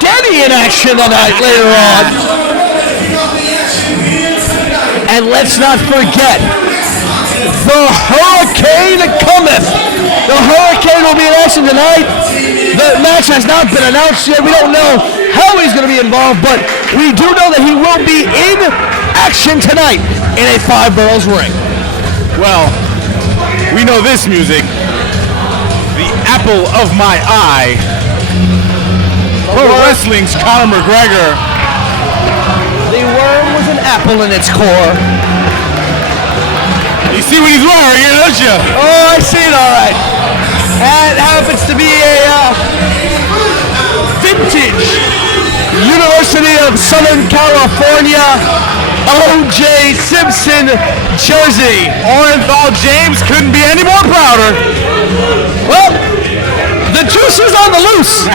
Denny in action tonight later on. And let's not forget, the Hurricane cometh. The Hurricane will be in action tonight. The match has not been announced yet. We don't know how he's going to be involved, but we do know that he will be in action tonight in a 5 Boroughs ring. Well, we know this music. The apple of my eye. Pro Wrestling's Conor McGregor. The worm was an apple in its core. You see what he's wearing here, don't you? Oh, I see it all right. That happens to be a vintage University of Southern California O.J. Simpson jersey. Orenthal James couldn't be any more prouder. Well, the juice is on the loose.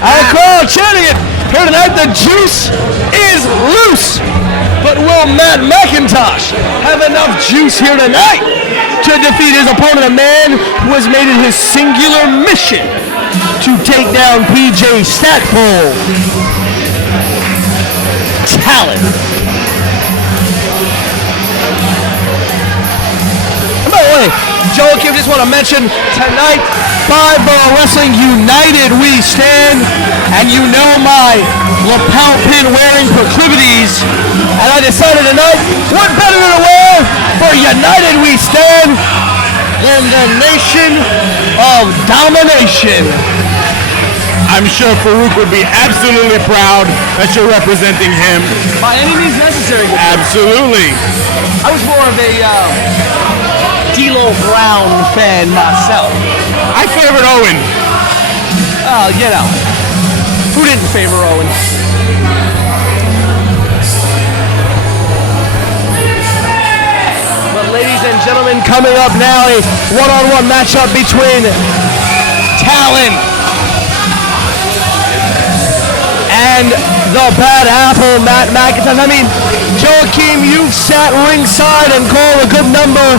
Our crowd chanting it. Here tonight, the juice is loose. But will Matt Macintosh have enough juice here tonight to defeat his opponent, a man who has made it his singular mission to take down PJ Stackpole? Talon. And by the way, Joakim, just want to mention tonight, 5 Borough Wrestling United we stand, and you know my lapel pin wearing proclivities, and I decided tonight, what better to wear for United we stand than the Nation of Domination. I'm sure Farouk would be absolutely proud that you're representing him. By any means necessary. Absolutely. I was more of a D'Lo Brown fan myself. I favored Owen. Oh, you know. Who didn't favor Owen? But ladies and gentlemen, coming up now, a one-on-one matchup between Talon and the Bad Apple, Matt McIntosh. I mean, Joakim, you've sat ringside and called a good number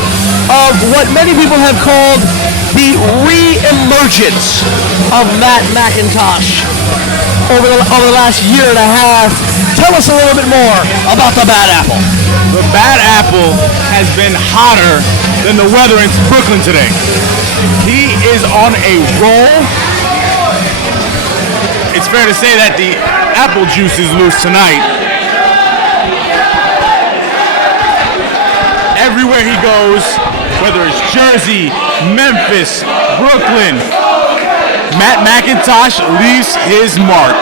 of what many people have called the re-emergence of Matt McIntosh over the last year and a half. Tell us a little bit more about the Bad Apple. The Bad Apple has been hotter than the weather in Brooklyn today. He is on a roll. It's fair to say that the apple juice is loose tonight. Everywhere he goes, whether it's Jersey, Memphis, Brooklyn, Matt McIntosh leaves his mark.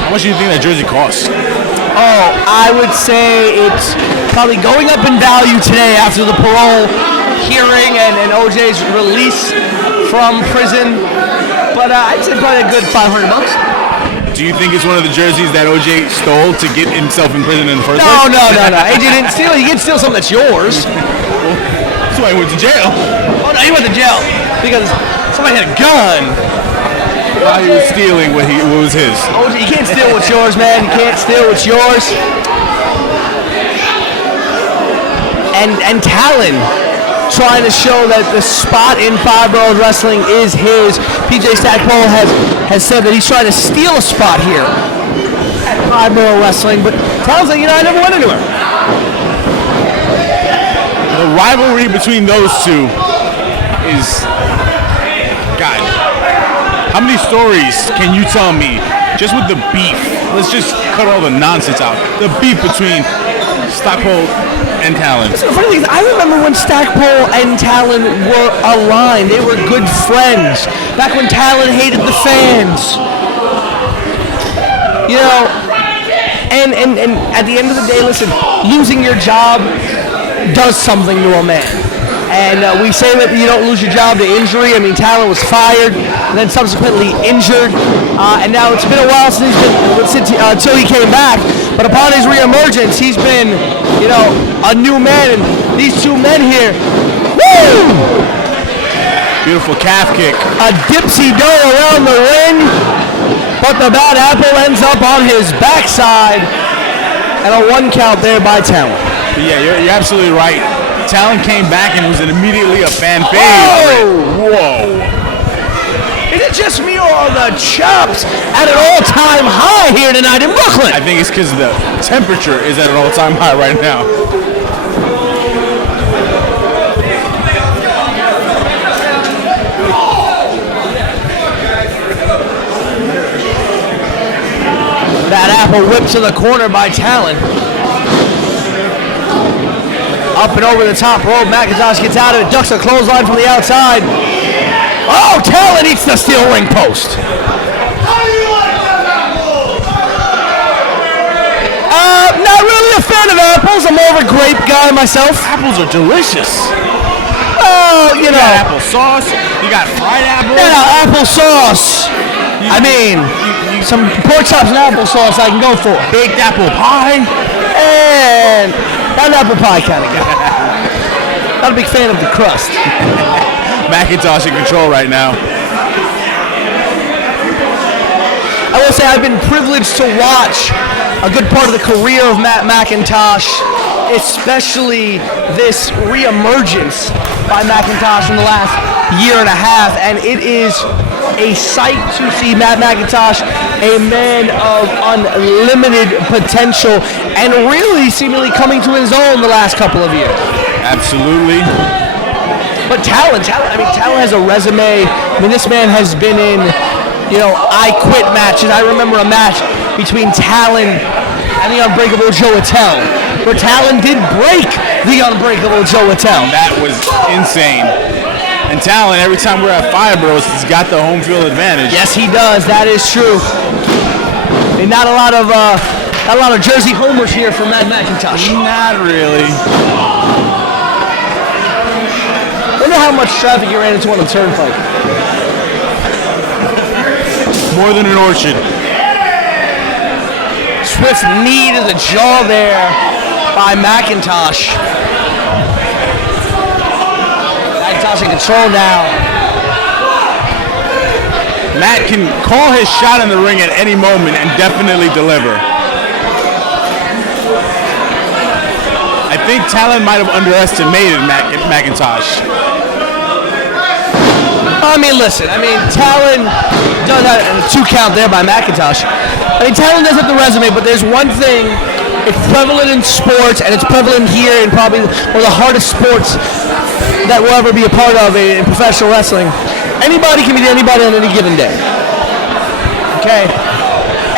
How much do you think that jersey costs? Oh, I would say it's probably going up in value today after the parole hearing and OJ's release from prison. But I'd say probably a good $500. Do you think it's one of the jerseys that OJ stole to get himself in prison in the first place? No. AJ didn't steal it. He didn't steal something that's yours. Well, that's why he went to jail. Oh, no, he went to jail because somebody had a gun. While he was stealing what was his. OJ, you can't steal what's yours, man. You can't steal what's yours. And Talon trying to show that the spot in 5 Boroughs Wrestling is his. PJ Stackpole has said that he's trying to steal a spot here at 5 Boroughs Wrestling, but Talon's like, I never went anywhere. The rivalry between those two is, God, how many stories can you tell me just with the beef? Let's just cut all the nonsense out. The beef between Stackpole and Talon. The funny thing is, I remember when Stackpole and Talon were aligned. They were good friends. Back when Talon hated the fans. You know, and at the end of the day, listen, losing your job does something to a man. And we say that you don't lose your job to injury. I mean, Talon was fired, and then subsequently injured, and now it's been a while since until he came back. But upon his reemergence, he's been, a new man. And these two men here, woo! Beautiful calf kick. A dipsy-do around the ring. but the bad apple ends up on his backside, and a 1 count there by Talon. Yeah, you're absolutely right. Talon came back and was immediately a fan fave. Oh! Whoa! Is it just me or are the chops at an all-time high here tonight in Brooklyn? I think it's because the temperature is at an all-time high right now. That apple whipped to the corner by Talon. Up and over the top rope. Macintosh gets out of it, ducks a clothesline from the outside. Oh, Talon eats the steel ring post. Not really a fan of apples. I'm more of a grape guy myself. Apples are delicious. Oh, you know. You got apple sauce. You got fried apples. Yeah, applesauce. I mean, some pork chops and applesauce I can go for. Baked apple pie. And I'm an apple pie kind of guy. Not a big fan of the crust. Macintosh in control right now. I will say I've been privileged to watch a good part of the career of Matt Macintosh, especially this reemergence by Macintosh in the last year and a half, and it is a sight to see Matt Macintosh, a man of unlimited potential, and really seemingly coming to his own the last couple of years. Absolutely. But Talon has a resume. I mean, this man has been in, I Quit matches. I remember a match between Talon and the Unbreakable Joe Attell, where Talon did break the Unbreakable Joe Attell. That was insane. And Talon, every time we're at Firebros, he's got the home field advantage. Yes, he does. That is true. And not a lot of Jersey homers here for Matt Macintosh. Not really. Wonder how much traffic you ran into on the turnpike. More than an orchard. Swift's knee to the jaw there by Macintosh. Macintosh in control now. Matt can call his shot in the ring at any moment and definitely deliver. I think Talon might have underestimated Macintosh. I mean, listen. Talon does have a 2 count there by Macintosh. Talon does have the resume, but there's one thing. It's prevalent in sports, and it's prevalent here in probably one of the hardest sports that we'll ever be a part of in professional wrestling. Anybody can beat anybody on any given day. Okay?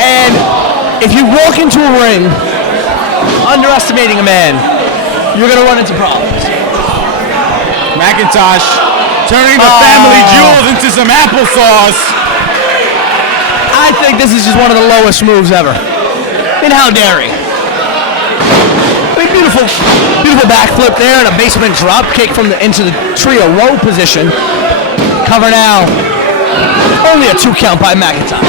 And if you walk into a ring underestimating a man, you're going to run into problems. Macintosh turning the family jewels into some applesauce. I think this is just one of the lowest moves ever. How dare he? Beautiful backflip there and a basement drop kick into the trio row position. Cover now. Only a 2 count by Macintosh.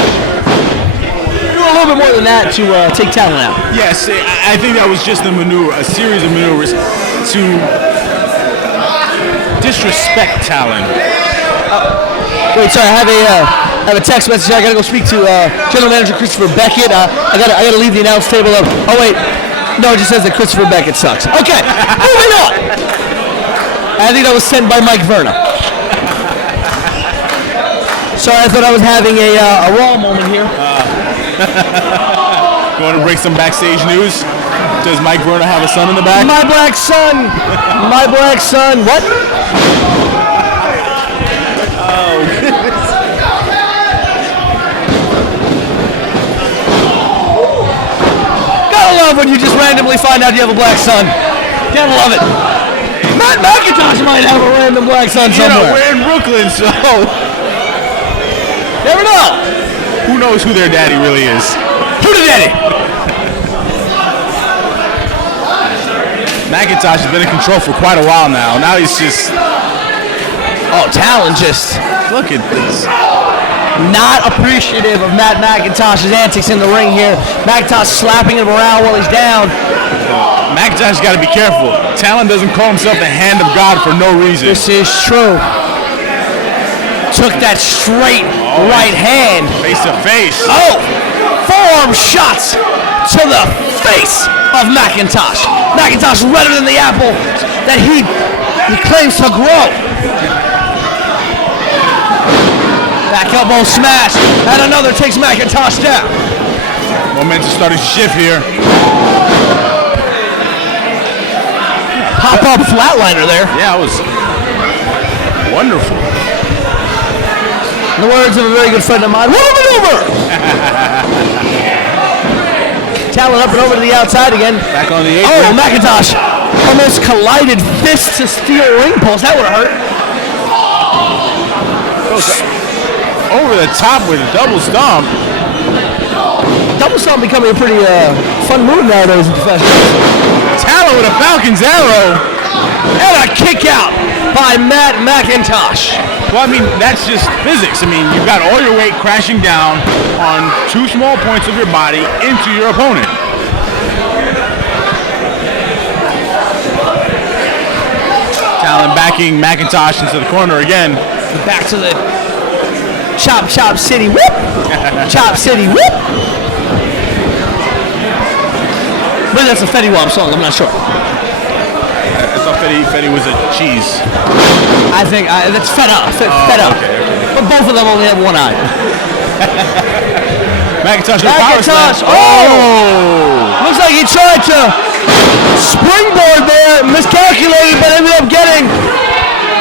Do a little bit more than that to take Talon out. Yes, I think that was just a series of maneuvers to disrespect Talon. Wait, sorry, I have a text message. I gotta go speak to General Manager Christopher Beckett. I gotta leave the announce table up. Oh wait, no, it just says that Christopher Beckett sucks. Okay, moving on. I think that was sent by Mike Verna. Sorry, I thought I was having a Raw moment here. You want to break some backstage news? Does Mike Verna have a son in the back? My black son. My black son. What? When you just randomly find out you have a black son. Gotta love it. Matt Macintosh might have a random black son somewhere. We're in Brooklyn, so never know. Who knows who their daddy really is? Who the daddy? Macintosh has been in control for quite a while now. Now he's just... Oh, Talon just... Look at this. Not appreciative of Matt Macintosh's antics in the ring here. Macintosh slapping him around while he's down. Macintosh's got to be careful. Talon doesn't call himself the hand of God for no reason. This is true. Took that straight right hand. Face to face. Oh, forearm shots to the face of Macintosh. Macintosh redder than the apple that he claims to grow. Back elbow smash, and another takes Macintosh down. Momentum starting to shift here. Pop-up flatliner there. Yeah, it was wonderful. In the words of a very good friend of mine, roll it over! Talon up and over to the outside again. Back on the 8. Oh, Macintosh almost collided fist to steel ring post. That would have hurt. Goes over the top with a double stomp. Double stomp becoming a pretty fun move nowadays in professional. Talon with a Falcon's arrow. And a kick out by Matt Macintosh. Well, I mean, that's just physics. I mean, you've got all your weight crashing down on 2 small points of your body into your opponent. Talon backing Macintosh into the corner again. Back to the Chop Chop City Whip. Chop City Whip. But that's a Fetty Wap song, I'm not sure. I thought Fetty was a cheese. I think that's Feta. Feta. Okay. But both of them only have one eye. Macintosh with power slam. Oh! Looks like he tried to springboard there, miscalculated, but ended up getting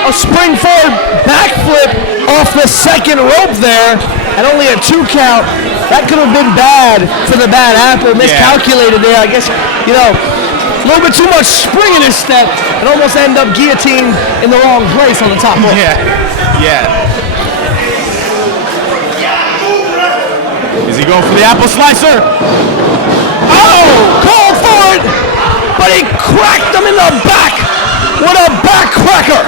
a spring forward backflip off the second rope there, and only a 2 count. That could have been bad for the bad apple. Miscalculated there. I guess, you know, a little bit too much spring in his step and almost end up guillotined in the wrong place on the top rope. Yeah. Is he going for the apple slicer? Oh! Called for it! But he cracked him in the back with a back cracker.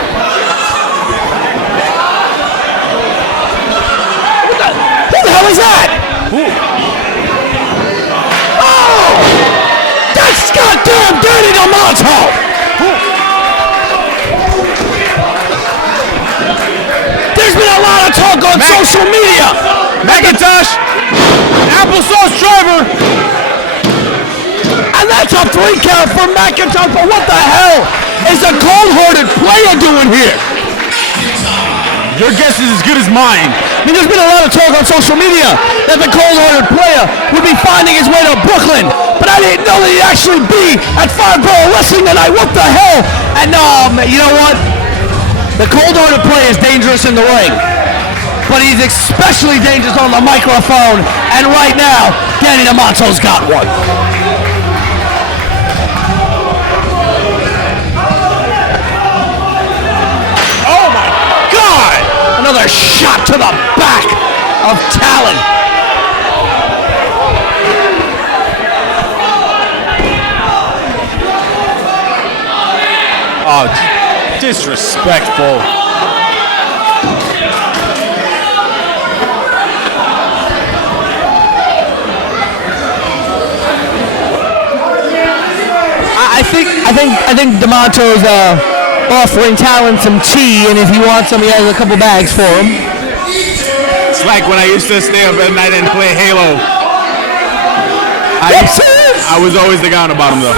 Who the hell is that? Oh! That's goddamn Danny D'Amato! There's been a lot of talk on social media. Macintosh, applesauce driver. And that's a 3 count for Macintosh, but what the hell is a cold-hearted player doing here? Your guess is as good as mine. I mean, there's been a lot of talk on social media that the cold-hearted player would be finding his way to Brooklyn, but I didn't know that he'd actually be at Borough Wrestling tonight. What the hell? And you know what? The cold-hearted player is dangerous in the ring, but he's especially dangerous on the microphone, and right now, Danny D'Amato's got one. Another shot to the back of Talon. Oh, disrespectful. I think D'Amato's offering Talon some tea, and if he wants some, he has a couple bags for him. It's like when I used to stay up at night and play Halo. I was always the guy on the bottom, though.